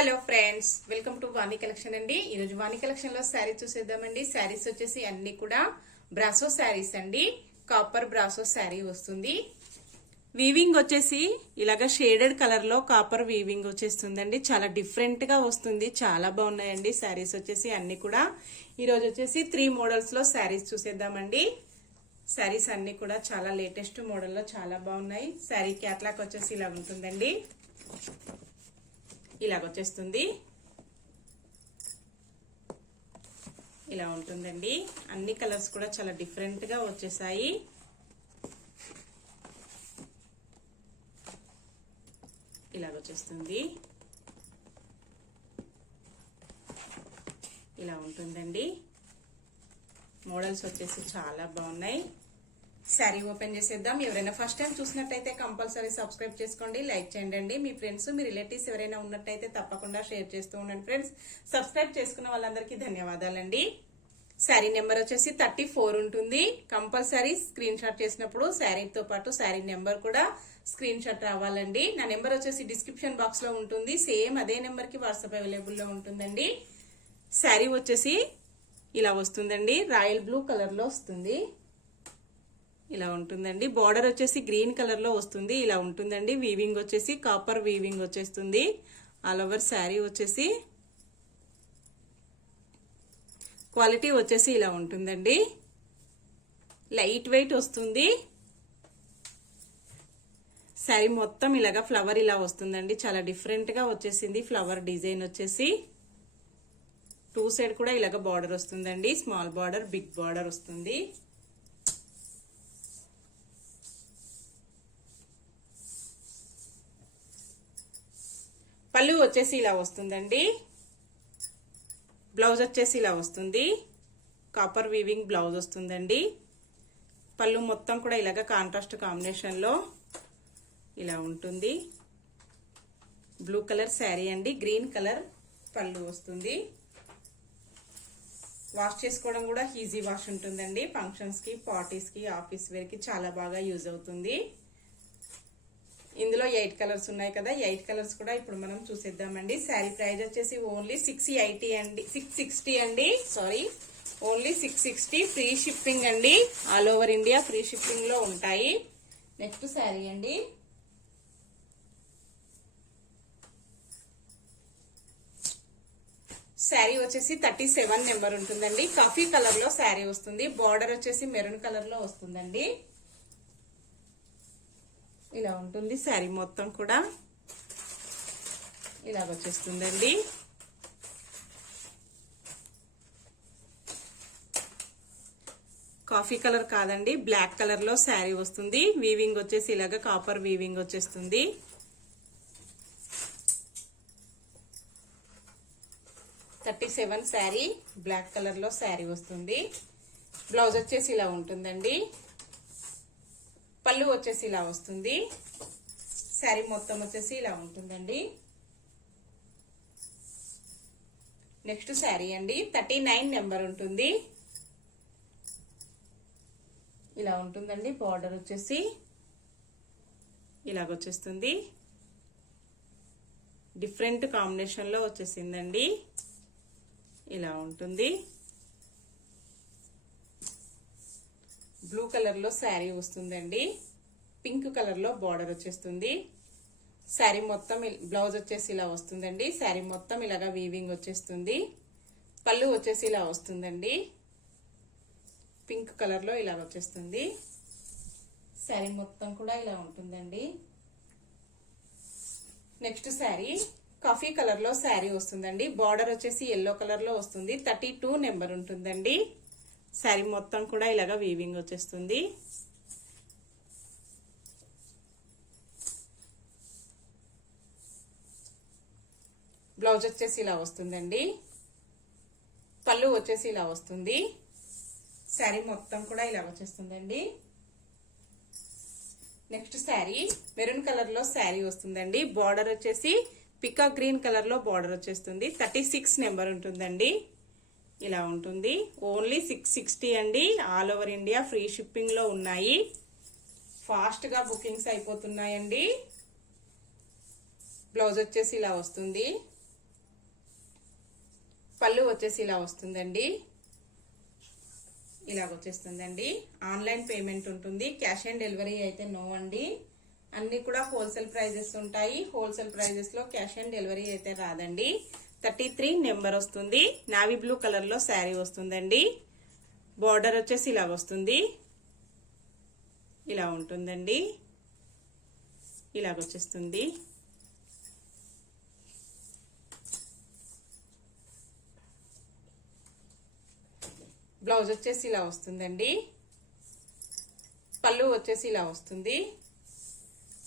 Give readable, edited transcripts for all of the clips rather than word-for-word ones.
Hello friends, welcome to Vani collection అండి. ఈరోజు వాణి collection లో శారీ చూసేద్దామండి. శారీస్ వచ్చేసి అన్ని కూడా బ్రాసో శారీస్ అండి. కాపర్ బ్రాసో శారీ వస్తుంది. వీవింగ్ వచ్చేసి ఇలాగా షేడెడ్ కలర్ లో కాపర్ వీవింగ్ వచ్చేస్తుందండి. చాలా డిఫరెంట్ గా వస్తుంది. చాలా బాగున్నాయండి శారీస్ వచ్చేసి అన్ని కూడా. ఈరోజు వచ్చేసి 3 మోడల్స్ లో శారీస్ చూసేద్దామండి. శారీస్ అన్ని కూడా చాలా లేటెస్ట్ మోడల్లో చాలా బాగున్నాయి. శారీ క్యాట్లాగ్ వచ్చేసి ఇలా ఉంటుందండి. ఇలాగొచ్చేస్తుంది. ఇలా ఉంటుందండి. అన్ని కలర్స్ కూడా చాలా డిఫరెంట్ గా వచ్చేసాయి. ఇలాగొచ్చేస్తుంది. ఇలా ఉంటుందండి. మోడల్స్ వచ్చేసి చాలా బాగున్నాయి. శారీ ఓపెన్ చేసేద్దాం. ఎవరైనా ఫస్ట్ టైం చూసినట్టయితే కంపల్సరీ సబ్స్క్రైబ్ చేసుకోండి, లైక్ చేయండి. మీ ఫ్రెండ్స్, మీ రిలేటివ్స్ ఎవరైనా ఉన్నట్టయితే తప్పకుండా షేర్ చేస్తూ ఉండండి ఫ్రెండ్స్. సబ్స్క్రైబ్ చేసుకున్న వాళ్ళందరికీ ధన్యవాదాలండి. శారీ నెంబర్ వచ్చేసి 34 ఉంటుంది. కంపల్సరీ స్క్రీన్ షాట్ చేసినప్పుడు శారీతో పాటు శారీ నెంబర్ కూడా స్క్రీన్ షాట్ రావాలండి. నా నెంబర్ వచ్చేసి డిస్క్రిప్షన్ బాక్స్ లో ఉంటుంది. సేమ్ అదే నెంబర్ కి వాట్సాప్ అవైలబుల్ లో ఉంటుందండి. శారీ వచ్చేసి ఇలా వస్తుందండి. రాయల్ బ్లూ కలర్ లో వస్తుంది. ఇలా ఉంటుందండి. బార్డర్ వచ్చేసి గ్రీన్ కలర్ లో వస్తుంది. ఇలా ఉంటుందండి. వీవింగ్ వచ్చేసి కాపర్ వీవింగ్ వచ్చేస్తుంది. ఆల్ ఓవర్ శారీ వచ్చేసి క్వాలిటీ వచ్చేసి ఇలా ఉంటుందండి. లైట్ వెయిట్ వస్తుంది. శారీ మొత్తం ఇలాగా ఫ్లవర్ ఇలా వస్తుందండి. చాలా డిఫరెంట్ గా వచ్చేసింది. ఫ్లవర్ డిజైన్ వచ్చేసి 2 సైడ్ కూడా ఇలాగ బార్డర్ వస్తుందండి. స్మాల్ బార్డర్, బిగ్ బార్డర్ వస్తుంది. పళ్ళు వచ్చేసి ఇలా వస్తుందండి. బ్లౌజ్ వచ్చేసి ఇలా వస్తుంది. కాపర్ వీవింగ్ బ్లౌజ్ వస్తుందండి. పళ్ళు మొత్తం కూడా ఇలాగ కాంట్రాస్ట్ కాంబినేషన్ లో ఇలా ఉంటుంది. బ్లూ కలర్ శారీ అండి. గ్రీన్ కలర్ పళ్ళు వస్తుంది. వాష్ చేసుకోవడం కూడా ఈజీ వాష్ ఉంటుందండి. ఫంక్షన్స్ కి, పార్టీస్ కి, ఆఫీస్ వేర్ కి చాలా బాగా యూజ్ అవుతుంది. ఇందులో 8 కలర్స్ ఉన్నాయి కదా, 8 కలర్స్ కూడా ఇప్పుడు మనం చూసేద్దామండి. శారీ ప్రైస్ వచ్చేసి ఓన్లీ 680 అండి, 660 అండి. Sorry, only 660. ఫ్రీ షిప్పింగ్ అండి. All over India free shipping లో ఉంటాయి. నెక్స్ట్ శారీ అండి. శారీ వచ్చేసి 37 నెంబర్ ఉంటుందండి. కాఫీ కలర్ లో శారీ వస్తుంది. బార్డర్ వచ్చేసి మెరూన్ కలర్ లో వస్తుందండి. ఇలా ఉంటుంది. శారీ మొత్తం కూడా ఇలాగ వచ్చేస్తుందండి. కాఫీ కలర్ కాదండి, బ్లాక్ కలర్ లో శారీ వస్తుంది. వీవింగ్ వచ్చేసి ఇలాగ కాపర్ వీవింగ్ వచ్చేస్తుంది. శారీ బ్లాక్ కలర్ లో శారీ వస్తుంది. బ్లౌజ్ వచ్చేసి ఇలా ఉంటుందండి. పళ్ళు వచ్చేసి ఇలా వస్తుంది. శారీ మొత్తం వచ్చేసి ఇలా ఉంటుందండి. నెక్స్ట్ శారీ అండి. 39 నెంబర్ ఉంటుంది. ఇలా ఉంటుందండి. బార్డర్ వచ్చేసి ఇలాగొచ్చేస్తుంది. డిఫరెంట్ కాంబినేషన్ లో వచ్చేసిందండి. ఇలా ఉంటుంది. బ్లూ కలర్ లో శారీ వస్తుందండి. పింక్ కలర్ లో బార్డర్ వచ్చేస్తుంది. శారీ మొత్తం బ్లౌజ్ వచ్చేసి ఇలా వస్తుందండి. శారీ మొత్తం ఇలాగా వీవింగ్ వచ్చేస్తుంది. పళ్ళు వచ్చేసి ఇలా వస్తుందండి. పింక్ కలర్ లో ఇలా వచ్చేస్తుంది. శారీ మొత్తం కూడా ఇలా ఉంటుందండి. నెక్స్ట్ శారీ కాఫీ కలర్ లో శారీ వస్తుందండి. బార్డర్ వచ్చేసి ఎల్లో కలర్ లో వస్తుంది. 32 నెంబర్ ఉంటుందండి. శారీ మొత్తం కూడా ఇలాగా వీవింగ్ వచ్చేస్తుంది. బ్లౌజ్ వచ్చేసి ఇలా వస్తుందండి. పళ్ళు వచ్చేసి ఇలా వస్తుంది. శారీ మొత్తం కూడా ఇలా వచ్చేస్తుందండి. నెక్స్ట్ శారీ మెరూన్ కలర్ లో శారీ వస్తుందండి. బార్డర్ వచ్చేసి పికాక్ గ్రీన్ కలర్ లో బార్డర్ వచ్చేస్తుంది. 36 నెంబర్ ఉంటుందండి. ఇలా ఉంటుంది. ఓన్లీ 660 అండి. All over India free shipping లో ఉన్నాయి. ఫాస్ట్ గా బుకింగ్స్ అయిపోతున్నాయండి. బ్లౌజ్ వచ్చేసి ఇలా వస్తుంది. పళ్ళు వచ్చేసి ఇలా వస్తుందండి. ఇలాగ వచ్చేస్తుందండి. ఆన్లైన్ పేమెంట్ ఉంటుంది. క్యాష్ ఆన్ డెలివరీ అయితే నో అండి. అన్ని కూడా హోల్సేల్ ప్రైజెస్ ఉంటాయి. హోల్సేల్ ప్రైజెస్ లో క్యాష్ ఆన్ డెలివరీ అయితే రాదండి. 33 నెంబర్ వస్తుంది. నావీ బ్లూ కలర్ లో శారీ వస్తుందండి. బార్డర్ వచ్చేసి ఇలా వస్తుంది. ఇలా ఉంటుందండి. ఇలాగ వచ్చేస్తుంది. బ్లౌజ్ వచ్చేసి ఇలా వస్తుందండి. పళ్ళు వచ్చేసి ఇలా వస్తుంది.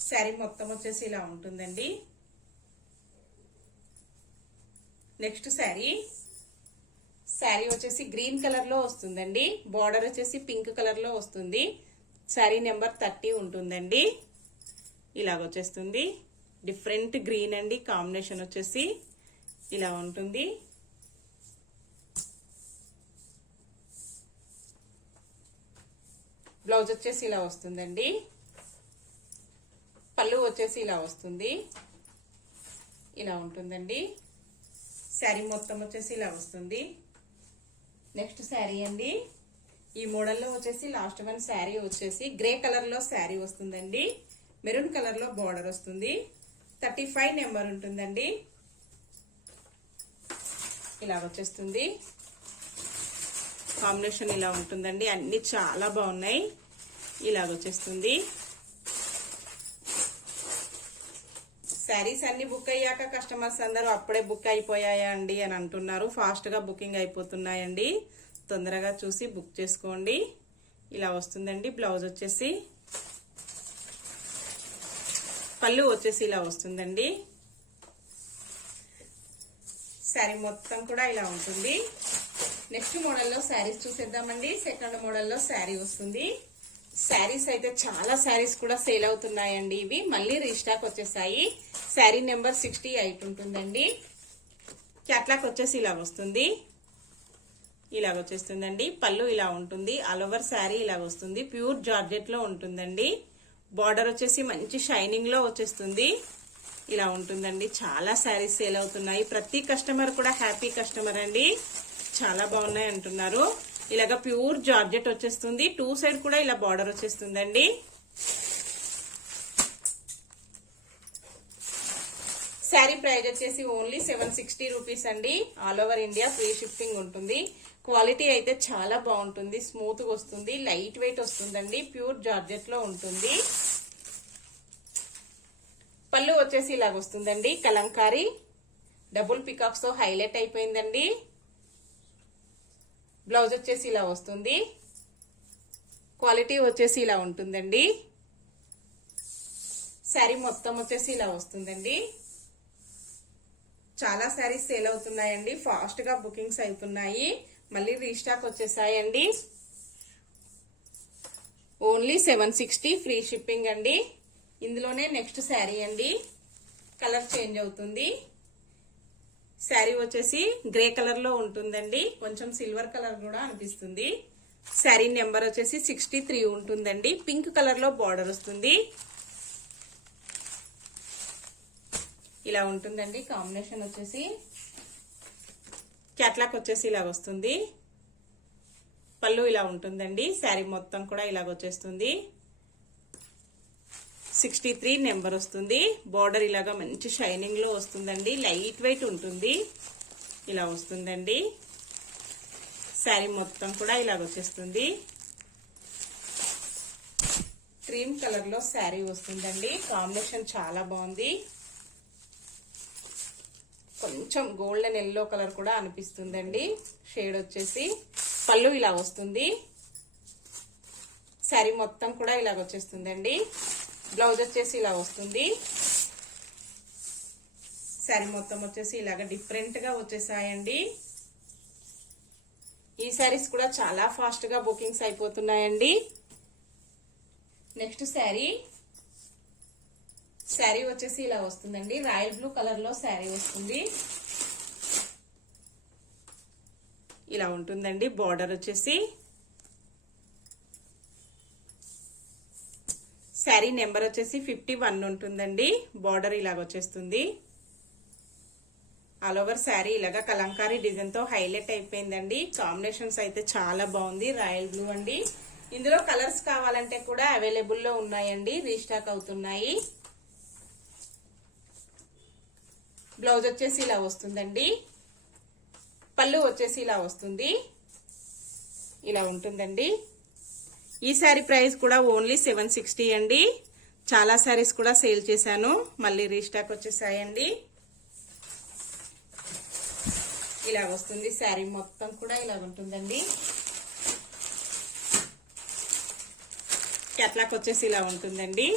శారీ మొత్తం వచ్చేసి ఇలా ఉంటుందండి. నెక్స్ట్ శారీ వచ్చేసి గ్రీన్ కలర్ లో వస్తుందండి. బార్డర్ వచ్చేసి పింక్ కలర్ లో వస్తుంది. శారీ నెంబర్ 30 ఉంటుందండి. ఇలాగ వచ్చేస్తుంది. డిఫరెంట్ గ్రీన్ అండి. కాంబినేషన్ వచ్చేసి ఇలా ఉంటుంది. బ్లౌజ్ వచ్చేసి ఇలా వస్తుందండి. పళ్ళు వచ్చేసి ఇలా వస్తుంది. ఇలా ఉంటుందండి. శారీ మొత్తం వచ్చేసి ఇలా వస్తుంది. నెక్స్ట్ శారీ అండి. ఈ మోడల్లో వచ్చేసి లాస్ట్ వన్ శారీ వచ్చేసి గ్రే కలర్ లో శారీ వస్తుందండి. మెరూన్ కలర్ లో బార్డర్ వస్తుంది. 35 నెంబర్ ఉంటుందండి. ఇలా వచ్చేస్తుంది. కాంబినేషన్ ఇలా ఉంటుందండి. అన్ని చాలా బాగున్నాయి. ఇలాగ వచ్చేస్తుంది. శారీస్ అన్ని బుక్ అయ్యాక కస్టమర్స్ అందరూ అప్పుడే బుక్ అయిపోయాయా అండి అని అంటున్నారు. ఫాస్ట్ గా బుకింగ్ అయిపోతున్నాయండి. తొందరగా చూసి బుక్ చేసుకోండి. ఇలా వస్తుందండి. బ్లౌజ్ వచ్చేసి పళ్ళు వచ్చేసి ఇలా వస్తుందండి. శారీ మొత్తం కూడా ఇలా ఉంటుంది. నెక్స్ట్ మోడల్లో శారీస్ చూసేద్దామండి. సెకండ్ మోడల్లో శారీ వస్తుంది. శారీస్ అయితే చాలా శారీస్ కూడా సేల్ అవుతున్నాయండి. ఇవి మళ్ళీ రీస్టాక్ వచ్చేసాయి. శారీ నెంబర్ 68 ఉంటుందండి. క్యాట్లాక్ వచ్చేసి ఇలా వస్తుంది. ఇలాగ వచ్చేస్తుందండి. పళ్ళు ఇలా ఉంటుంది. ఆల్ ఓవర్ శారీ ఇలా వస్తుంది. ప్యూర్ జార్జెట్ లో ఉంటుందండి. బార్డర్ వచ్చేసి మంచి షైనింగ్ లో వచ్చేస్తుంది. ఇలా ఉంటుందండి. చాలా శారీస్ సేల్ అవుతున్నాయి. ప్రతి కస్టమర్ కూడా హ్యాపీ కస్టమర్ అండి. చాలా బాగున్నాయి అంటున్నారు. ఇలాగ ప్యూర్ జార్జెట్ వచ్చేస్తుంది. 2 సైడ్ కూడా ఇలా బార్డర్ వచ్చేస్తుందండి. శారీ ప్రైస్ వచ్చేసి ఓన్లీ 760 రూపీస్ అండి. All over India free shipping ఉంటుంది. క్వాలిటీ అయితే చాలా బాగుంటుంది. స్మూత్ గా వస్తుంది. లైట్ వెయిట్ వస్తుందండి. ప్యూర్ జార్జెట్ లో ఉంటుంది. పళ్ళు వచ్చేసి ఇలాగ వస్తుందండి. కలంకారీ డబుల్ పికాక్స్ తో హైలైట్ అయిపోయిందండి. బ్లౌజ్ వచ్చేసి ఇలా వస్తుంది. క్వాలిటీ వచ్చేసి ఇలా ఉంటుందండి. శారీ మొత్తం వచ్చేసి ఇలా వస్తుందండి. చాలా శారీస్ సేల్ అవుతున్నాయండి. ఫాస్ట్ గా బుకింగ్స్ అవుతున్నాయి. మళ్ళీ రీస్టాక్ వచ్చేసాయండి. ఓన్లీ 760 ఫ్రీ షిప్పింగ్ అండి. ఇందులోనే నెక్స్ట్ శారీ అండి. కలర్ చేంజ్ అవుతుంది. శారీ వచ్చేసి గ్రే కలర్ లో ఉంటుందండి. కొంచెం సిల్వర్ కలర్ కూడా అనిపిస్తుంది. శారీ నెంబర్ వచ్చేసి 63 ఉంటుందండి. పింక్ కలర్ లో బార్డర్ వస్తుంది. ఇలా ఉంటుందండి. కాంబినేషన్ వచ్చేసి క్యాట్లాక్ వచ్చేసి ఇలా వస్తుంది. పళ్ళు ఇలా ఉంటుందండి. శారీ మొత్తం కూడా ఇలాగ వచ్చేస్తుంది. 63 నెంబర్ వస్తుంది. బార్డర్ ఇలాగా మంచి షైనింగ్ లో వస్తుందండి. లైట్ వెయిట్ ఉంటుంది. ఇలా వస్తుందండి. శారీ మొత్తం కూడా ఇలాగ వచ్చేస్తుంది. క్రీమ్ కలర్ లో శారీ వస్తుందండి. కాంబినేషన్ చాలా బాగుంది. కొంచెం గోల్డెన్ ఎల్లో కలర్ కూడా అనిపిస్తుందండి. షేడ్ వచ్చేసి పళ్ళు ఇలా వస్తుంది. శారీ మొత్తం కూడా ఇలాగ వచ్చేస్తుందండి. బ్లౌజ్ వచ్చేసి ఇలా వస్తుంది. శారీ మొత్తం వచ్చేసి ఇలాగ డిఫరెంట్ గా వచ్చేసాయండి. ఈ శారీస్ కూడా చాలా ఫాస్ట్ గా బుకింగ్స్ అయిపోతున్నాయండి. నెక్స్ట్ శారీ వచ్చేసి ఇలా వస్తుందండి. రాయల్ బ్లూ కలర్ లో శారీ వస్తుంది. ఇలా ఉంటుందండి. బార్డర్ వచ్చేసి శారీ నెంబర్ వచ్చేసి 51 ఉంటుందండి. బార్డర్ ఇలాగ వచ్చేస్తుంది. ఆల్ ఓవర్ శారీ ఇలాగా కలంకారీ డిజైన్ తో హైలైట్ అయిపోయిందండి. కాంబినేషన్స్ అయితే చాలా బాగుంది. రాయల్ బ్లూ అండి. ఇందులో కలర్స్ కావాలంటే కూడా అవైలబుల్ లో ఉన్నాయండి, రీస్టాక్ అవుతున్నాయి. బ్లౌజ్ వచ్చేసి ఇలా వస్తుందండి. పళ్ళు వచ్చేసి ఇలా వస్తుంది. ఇలా ఉంటుందండి. ఈ శారీ ప్రైస్ కూడా ఓన్లీ 760 అండి. చాలా శారీస్ కూడా సేల్ చేశాను, మళ్ళీ రీస్టాక్ వచ్చేసాయండి. ఇలా వస్తుంది శారీ మొత్తం కూడా ఇలా ఉంటుందండి. క్యాట్లాగ్ వచ్చేసి ఇలా ఉంటుందండి.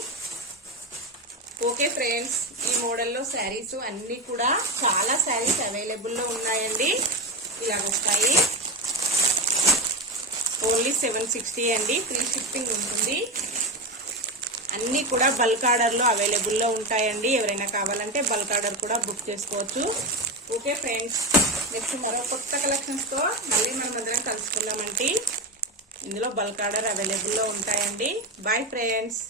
ఓకే ఫ్రెండ్స్, ఈ మోడల్లో శారీస్ అన్ని కూడా చాలా శారీస్ అవైలబుల్ లో ఉన్నాయండి. ఇలా వస్తాయి. ఓన్లీ 760 అండి. ఫ్రీ షిప్పింగ్ ఉంటుంది. అన్ని కూడా బల్క్ ఆర్డర్ లో అవైలబుల్ లో ఉంటాయండి. ఎవరైనా కావాలంటే బల్క్ ఆర్డర్ కూడా బుక్ చేసుకోవచ్చు. ఓకే ఫ్రెండ్స్, నెక్స్ట్ మరో కొత్త కలెక్షన్స్ తో మళ్ళీ మనం అందరం కలుసుకుందామండి. ఇందులో బల్క్ ఆర్డర్ అవైలబుల్ లో ఉంటాయండి. Boy friends.